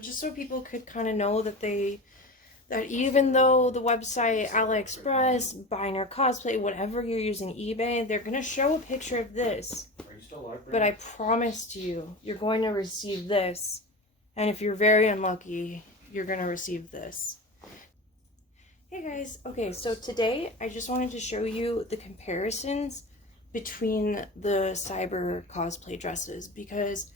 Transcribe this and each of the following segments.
just so people could kind of know that that even though the website AliExpress, Biner Cosplay, whatever you're using, eBay, they're going to show a picture of this. Are you still live? But I promised you, you're going to receive this. And if you're very unlucky, you're going to receive this. Hey guys, okay, so today I just wanted to show you the comparisons between the cyber cosplay dresses because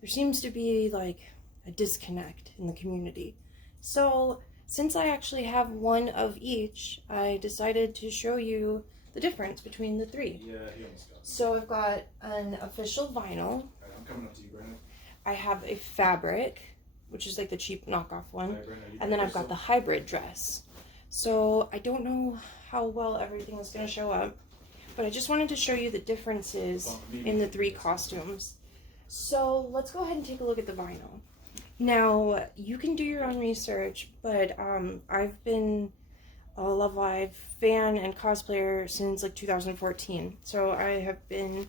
there seems to be like a disconnect in the community. So since I actually have one of each, I decided to show you the difference between the three. Yeah, he almost got it. So I've got an official vinyl. Right, I'm coming up to you, Brandon. I have a fabric, which is like the cheap knockoff one. Right, Brandon, and then I've got the hybrid dress. So I don't know how well everything is going to show up, but I just wanted to show you the differences in the three costumes. So let's go ahead and take a look at the vinyl. Now, you can do your own research, but I've been a Love Live fan and cosplayer since like 2014. So I have been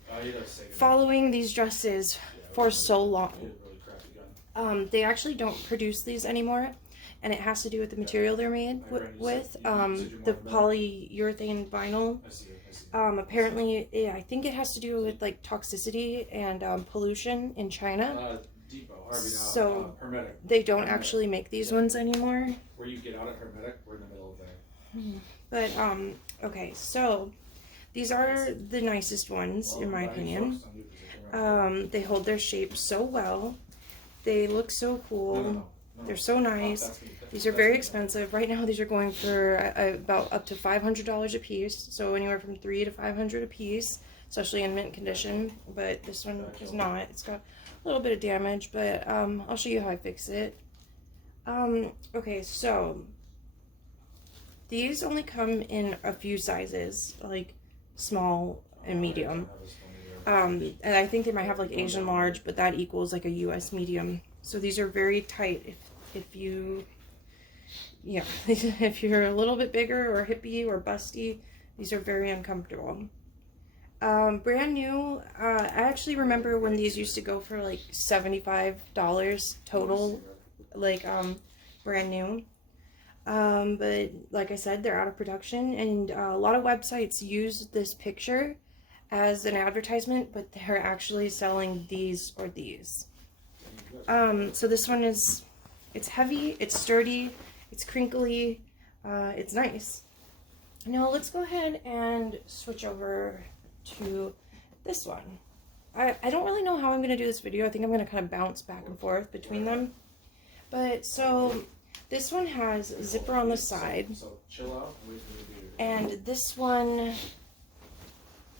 following these dresses for so long. They actually don't produce these anymore, and it has to do with the material they're made with, the polyurethane vinyl. Apparently, I think it has to do with like toxicity and pollution in China. So they don't actually make these ones anymore. Where you get out at Hermetic, we're in the middle of there. But okay, so these are the nicest ones in my opinion. They hold their shape so well. They look so cool. They're so nice. These are very expensive. Right now these are going for about up to $500 a piece. So anywhere from $300 to $500 a piece, especially in mint condition. But this one is not. It's got a little bit of damage, but I'll show you how I fix it. Okay, so these only come in a few sizes, like small and medium. And I think they might have like Asian large, but that equals like a US medium. So these are very tight. If you, yeah, if you're a little bit bigger or hippie or busty, these are very uncomfortable. Brand new, I actually remember when these used to go for like $75 total, like brand new. But like I said, they're out of production, and a lot of websites use this picture as an advertisement, but they're actually selling these or these. So this one is, it's heavy, it's sturdy, it's crinkly, it's nice. Now let's go ahead and switch over to this one. I don't really know how I'm going to do this video. I think I'm going to kind of bounce back and forth between them. But so this one has a zipper on the side, and this one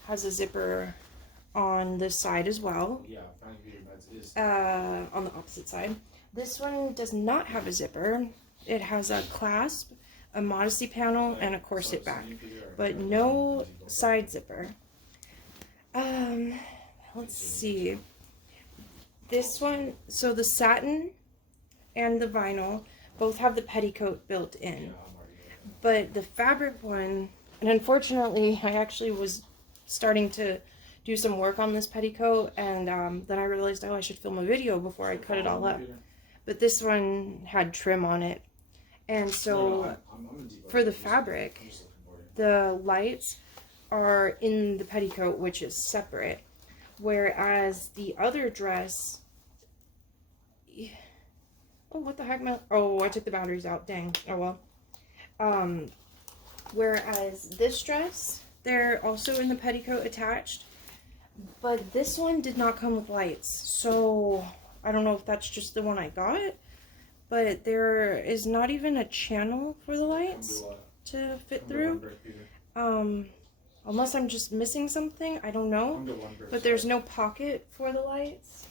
has a zipper on this side as well, on the opposite side. This one does not have a zipper. It has a clasp, a modesty panel, and a corset back, but no side zipper. Let's see. This one, so the satin and the vinyl both have the petticoat built in, but the fabric one, and unfortunately I actually was starting to do some work on this petticoat, and then I realized, oh, I should film a video before I cut it all up. But this one had trim on it, and so for the fabric, the lights are in the petticoat, which is separate, whereas the other dress, oh, what the heck, oh, I took the boundaries out, dang, oh well. Whereas this dress, they're also in the petticoat attached, but this one did not come with lights, so I don't know if that's just the one I got, but there is not even a channel for the lights to fit through. Unless I'm just missing something, I don't know. But there's no pocket for the lights.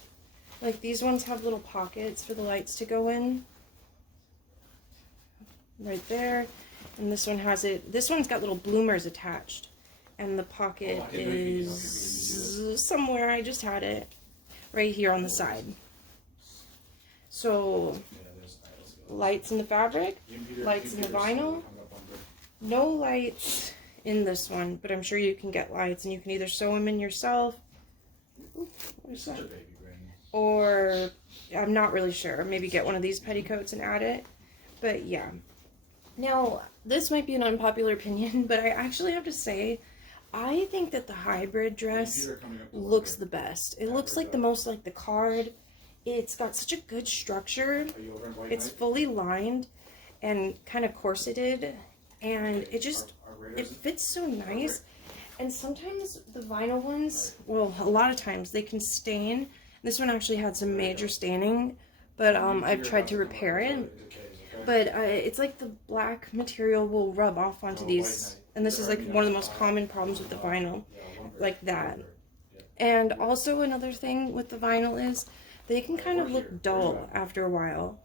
Like these ones have little pockets for the lights to go in. Right there. And this one has it. This one's got little bloomers attached. And the pocket is somewhere. I just had it. Right here on the side. So, lights in the fabric. Lights in the vinyl. No lights in this one, but I'm sure you can get lights, and you can either sew them in yourself. Ooh, what is that? or I'm not really sure. Maybe get one of these petticoats and add it. But yeah. Now, this might be an unpopular opinion, but I actually have to say, I think that the hybrid dress looks the best. It looks like the most like the card. It's got such a good structure. It's fully lined and kind of corseted, and it fits so nice. And sometimes the vinyl ones, well, a lot of times they can stain. This one actually had some major staining, but I've tried to repair it. But it's like the black material will rub off onto these, and this is like one of the most common problems with the vinyl, like that. And also another thing with the vinyl is they can kind of look dull after a while.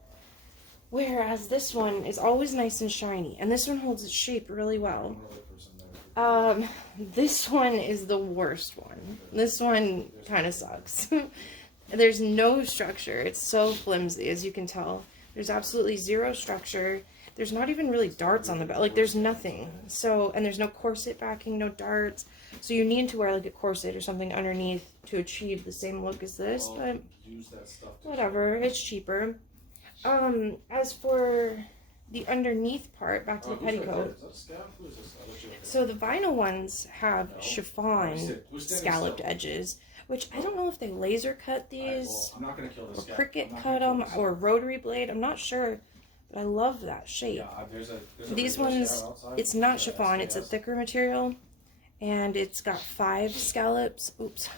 Whereas this one is always nice and shiny, and this one holds its shape really well. This one is the worst one. This one kind of sucks. There's no structure. It's so flimsy, as you can tell. There's absolutely zero structure. There's not even really darts on the back. Like, there's nothing. So, and there's no corset backing, no darts. So you need to wear, like, a corset or something underneath to achieve the same look as this. But whatever. It's cheaper. As for the underneath part, back to the petticoat. So the vinyl ones have chiffon scalloped edges, which I don't know if they laser cut these, or Cricut cut them, or rotary blade. I'm not sure, but I love that shape. These ones, it's not chiffon, it's a thicker material, and it's got 5 scallops. Oops.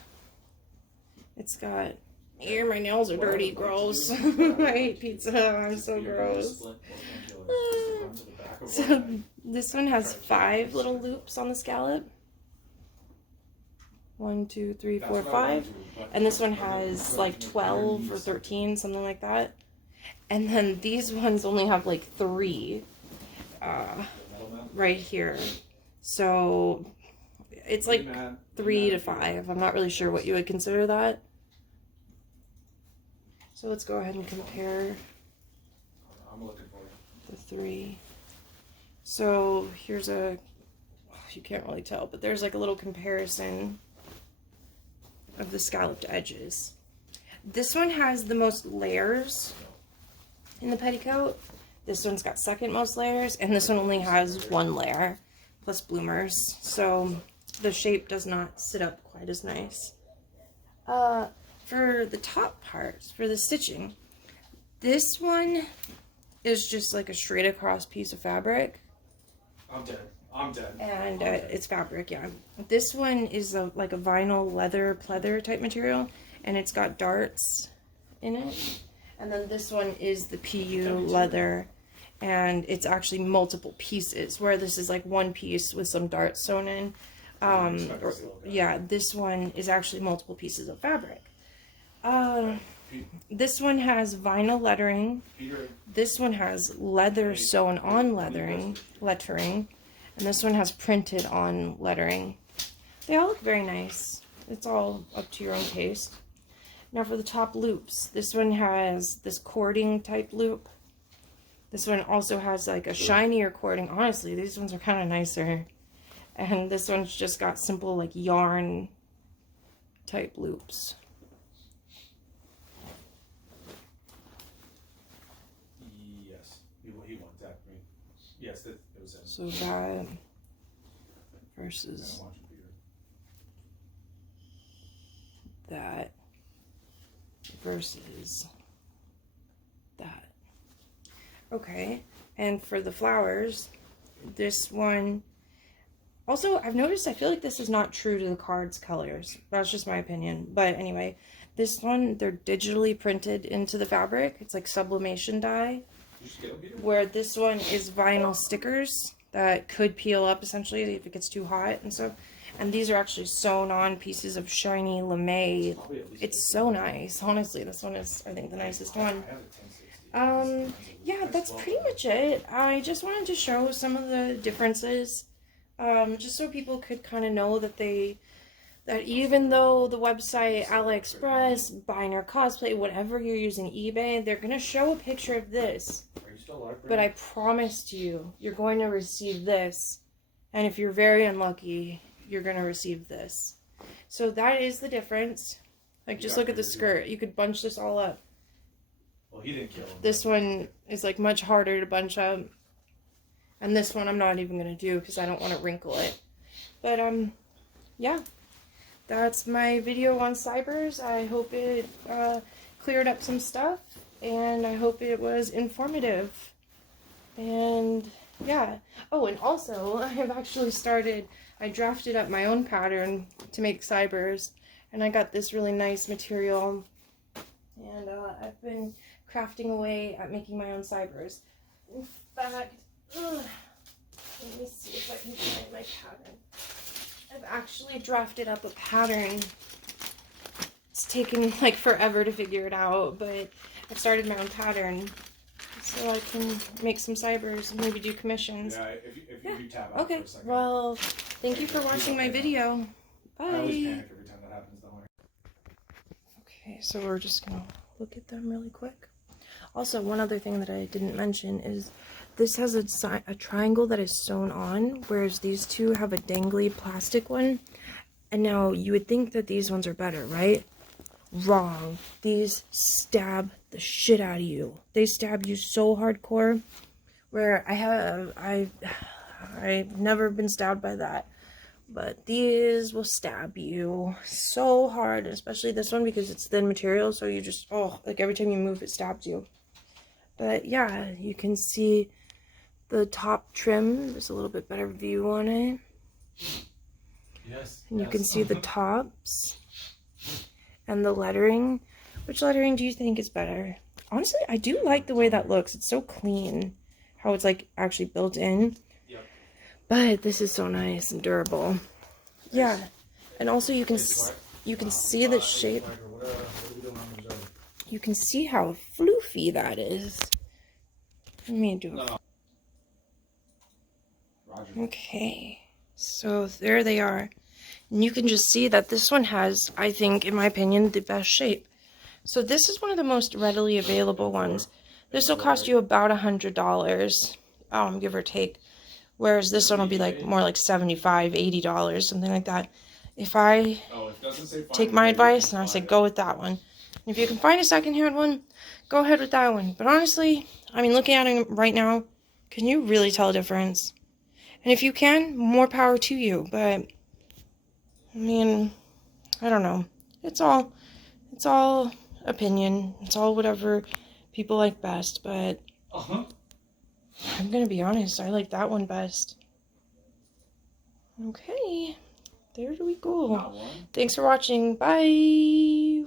It's got, here, my nails are dirty, gross. I hate pizza, I'm so gross. So this one has 5 little loops on the scallop. 1, 2, 3, 4, 5. And this one has like 12 or 13, something like that. And then these ones only have like 3 right here. So it's like 3 to 5. I'm not really sure what you would consider that. So let's go ahead and compare the 3. So here's a, you can't really tell, but there's like a little comparison of the scalloped edges. This one has the most layers in the petticoat. This one's got second most layers, and this one only has 1 layer plus bloomers. So the shape does not sit up quite as nice. For the top parts, for the stitching, this one is just like a straight across piece of fabric. I'm dead. And it's fabric, yeah. This one is like a vinyl leather pleather type material, and it's got darts in it. And then this one is the PU leather, and it's actually multiple pieces, where this is like 1 piece with some darts sewn in. Yeah, this one is actually multiple pieces of fabric. This one has vinyl lettering. This one has leather sewn on lettering. And this one has printed on lettering. They all look very nice. It's all up to your own taste. Now for the top loops, this one has this cording type loop. This one also has like a shinier cording. Honestly, these ones are kind of nicer. And this one's just got simple like yarn type loops. Yes, he wanted that. Yes, it was him. So that versus that versus that. Okay, and for the flowers, this one, also I've noticed I feel like this is not true to the card's colors. That's just my opinion. But anyway, this one, they're digitally printed into the fabric. It's like sublimation dye. Where this one is vinyl stickers that could peel up essentially if it gets too hot and stuff. And these are actually sewn on pieces of shiny lame. It's so nice. Honestly, this one is, I think, the nicest one. Yeah, that's pretty much it. I just wanted to show some of the differences, just so people could kind of know that that even though the website, AliExpress, Buying or Cosplay, whatever you're using, eBay, they're going to show a picture of this. But I promised you, you're going to receive this. And if you're very unlucky, you're going to receive this. So that is the difference. Like, just look at the skirt. You could bunch this all up. Well, he didn't kill him. This one is, like, much harder to bunch up. And this one I'm not even going to do because I don't want to wrinkle it. But, yeah. That's my video on Cybers. I hope it cleared up some stuff. And I hope it was informative. And, yeah. Oh, and also, I have actually started... I drafted up my own pattern to make Cybers. And I got this really nice material. And I've been crafting away at making my own Cybers. In fact, let me see if I can find my pattern. I've actually drafted up a pattern. It's taken like forever to figure it out, but I've started my own pattern so I can make some Cybers and maybe do commissions. Yeah, if you tap out okay, for a second. well, thank you for watching my video. Bye. I always panic every time that happens, don't worry. Okay, so we're just gonna look at them really quick. Also, one other thing that I didn't mention is this has a triangle that is sewn on, whereas these two have a dangly plastic one. And now, you would think that these ones are better, right? Wrong. These stab the shit out of you. They stab you so hardcore, where I've never been stabbed by that. But these will stab you so hard, especially this one because it's thin material, so you just, oh, like every time you move it stabs you. But yeah, you can see the top trim. There's a little bit better view on it. Yes. And you can see the tops and the lettering. Which lettering do you think is better? Honestly, I do like the way that looks. It's so clean, how it's like actually built in. But this is so nice and durable. Yeah, and also you can see the shape. You can see how floofy that is. Let me do it. Okay, so there they are. And you can just see that this one has, I think, in my opinion, the best shape. So this is one of the most readily available ones. This will cost you about $100, give or take. Whereas this one will be like more like $75, $80, something like that. If I take my advice and I say go with that one. And if you can find a secondhand one, go ahead with that one. But honestly, I mean, looking at it right now, can you really tell a difference? And if you can, more power to you. But I mean, I don't know. It's all opinion. It's all whatever people like best. But I'm gonna be honest, I like that one best. Okay, there we go. Thanks for watching. Bye.